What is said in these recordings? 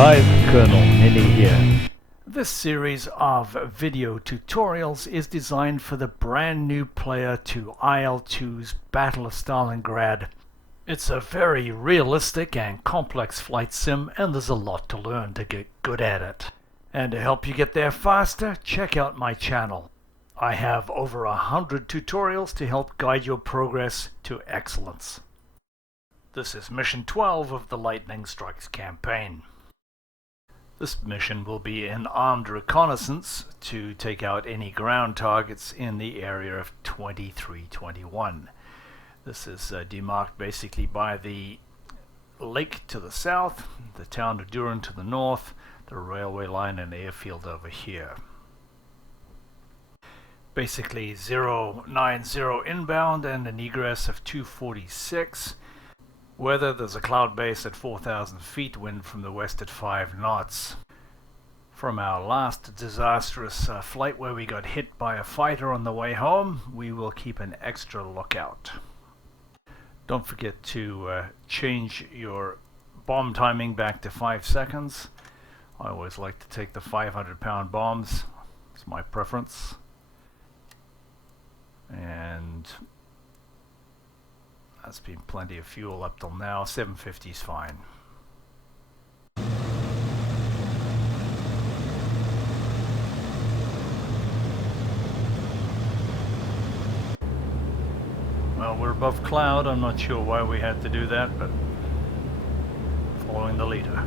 Live Colonel Mini here. This series of video tutorials is designed for the brand new player to IL-2's Battle of Stalingrad. It's a very realistic and complex flight sim, and there's a lot to learn to get good at it. And to help you get there faster, check out my channel. I have over 100 tutorials to help guide your progress to excellence. This is mission 12 of the Lightnng Strikes campaign. This mission will be an armed reconnaissance to take out any ground targets in the area of 2321. This is demarked basically by the lake to the south, the town of Duran to the north, the railway line and airfield over here. Basically 090 inbound and an egress of 246. Weather, there's a cloud base at 4,000 feet, wind from the west at 5 knots. From our last disastrous flight where we got hit by a fighter on the way home, we will keep an extra lookout. Don't forget to change your bomb timing back to 5 seconds. I always like to take the 500-pound bombs. It's my preference. And that's been plenty of fuel up till now. 750 is fine. Well, we're above cloud. I'm not sure why we had to do that, but following the leader.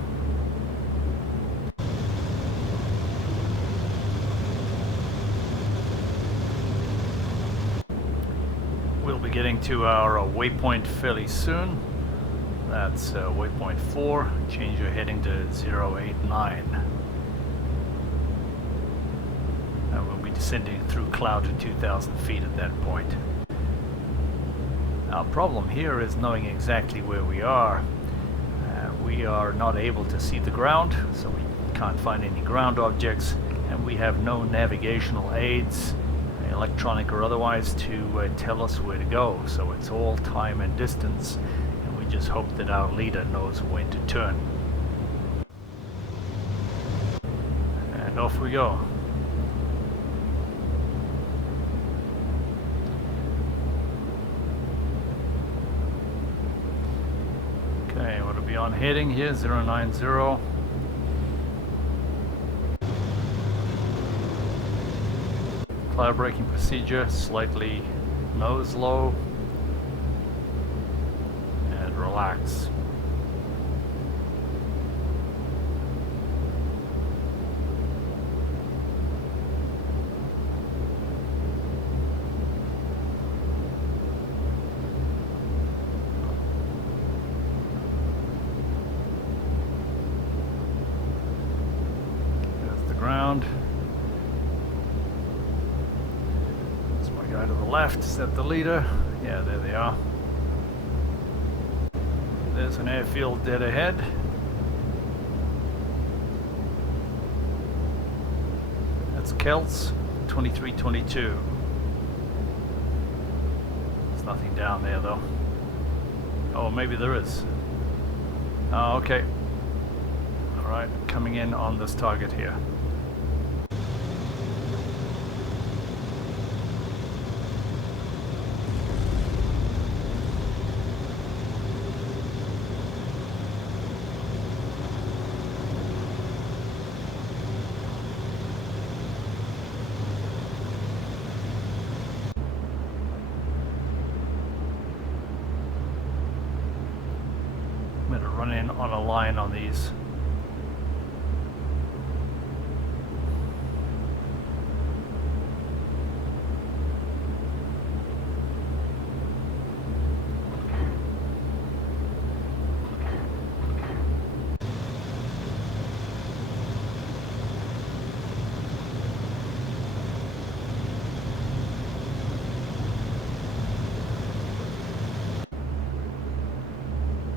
We'll be getting to our waypoint fairly soon. That's waypoint 4. Change your heading to 089. And we'll be descending through cloud to 2,000 feet at that point. Our problem here is knowing exactly where we are. We are not able to see the ground, so we can't find any ground objects, and we have no navigational aids, electronic or otherwise, to tell us where to go. So it's all time and distance, and we just hope that our leader knows when to turn. And off we go. Okay, what are we on heading here? 090. Cloud braking procedure, slightly nose low and relax. There's the ground. Guy to the left, is that the leader? Yeah, there they are. There's an airfield dead ahead. That's Kelts, 2322. There's nothing down there though. Oh, maybe there is. Oh, okay. Alright, coming in on this target here. I'm going to run in on a line on these.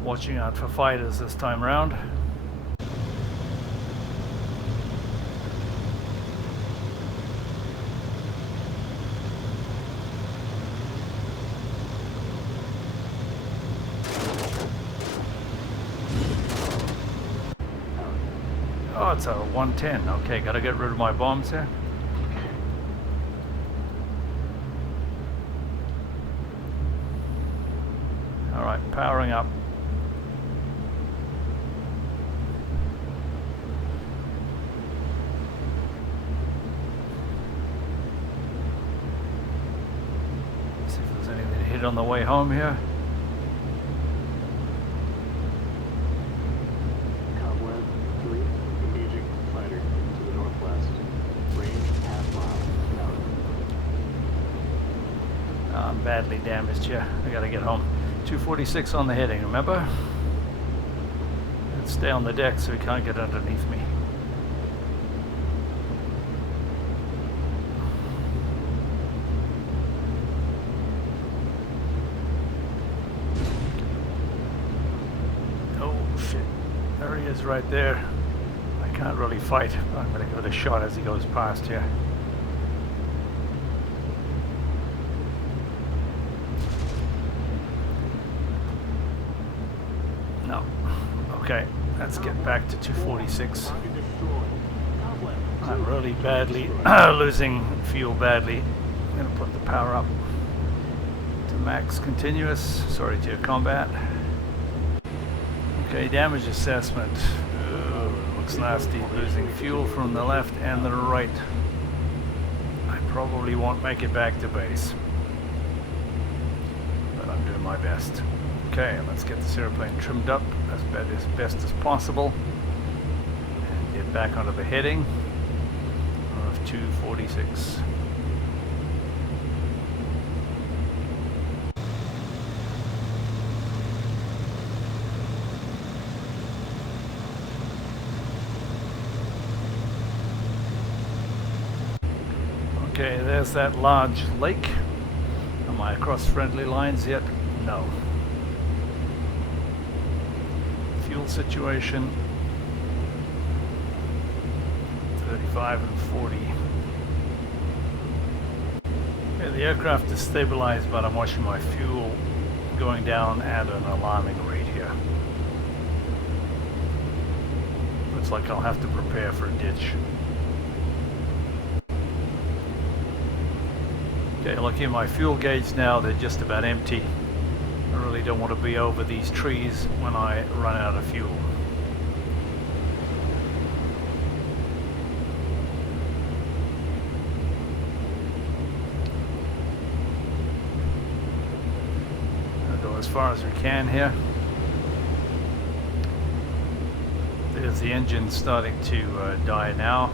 Watching out for fighters this time round. it's a 110. Okay, gotta get rid of my bombs here. Alright, powering up. See if there's anything to hit on the way home here. I'm badly damaged here. I gotta get home. 246 on the heading, remember? Let's stay on the deck so he can't get underneath me. Oh shit. There he is right there. I can't really fight, but I'm gonna give it a shot as he goes past here. No. Okay, let's get back to 246. I'm really badly losing fuel badly. I'm going to put the power up to max continuous. Sorry to your combat. Okay, damage assessment. Looks nasty. Losing fuel from the left and the right. I probably won't make it back to base, but I'm doing my best. Okay, let's get this airplane trimmed up as best as possible and get back onto the heading of 246. Okay, there's that large lake. Am I across friendly lines yet? No. Fuel situation 35 and 40. Okay, the aircraft is stabilized, but I'm watching my fuel going down at an alarming rate here. Looks like I'll have to prepare for a ditch. Okay, looking at my fuel gauge now, they're just about empty. I really don't want to be over these trees when I run out of fuel. I'll go as far as we can here. There's the engine starting to die now.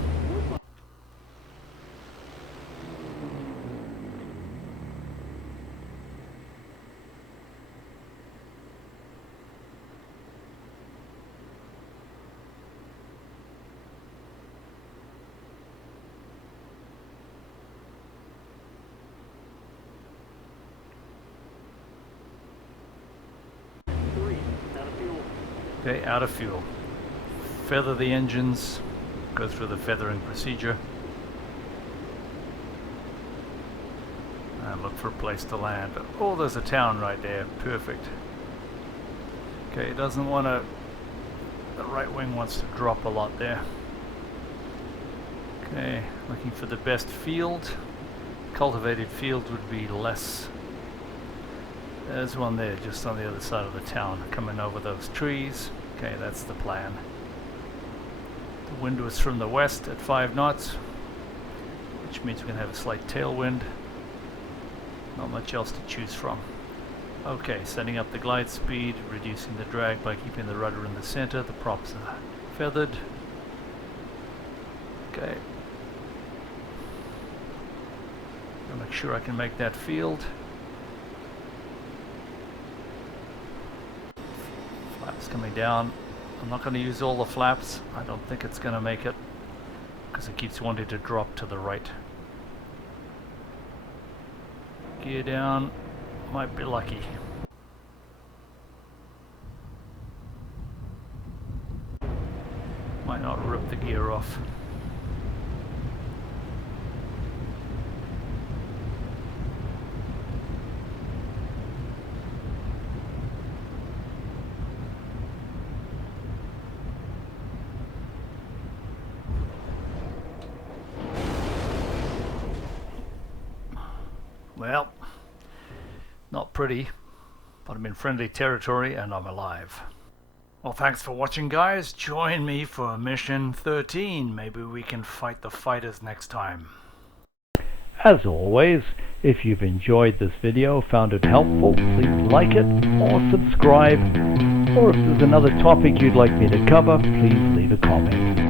Okay, out of fuel. Feather the engines, go through the feathering procedure, and look for a place to land. Oh, there's a town right there. Perfect. Okay, it doesn't want to... The right wing wants to drop a lot there. Okay, looking for the best field. Cultivated field would be less. There's one there just on the other side of the town, coming over those trees. Okay, that's the plan. The wind was from the west at 5 knots, which means we're going to have a slight tailwind. Not much else to choose from. Okay, setting up the glide speed, reducing the drag by keeping the rudder in the center. The props are feathered. Okay. I'll make sure I can make that field. Flaps coming down. I'm not going to use all the flaps. I don't think it's going to make it because it keeps wanting to drop to the right. Gear down. Might be lucky. Might not rip the gear off. Well, not pretty, but I'm in friendly territory and I'm alive. Well, thanks for watching, guys. Join me for mission 13. Maybe we can fight the fighters next time. As always, if you've enjoyed this video, found it helpful, please like it or subscribe. Or if there's another topic you'd like me to cover, please leave a comment.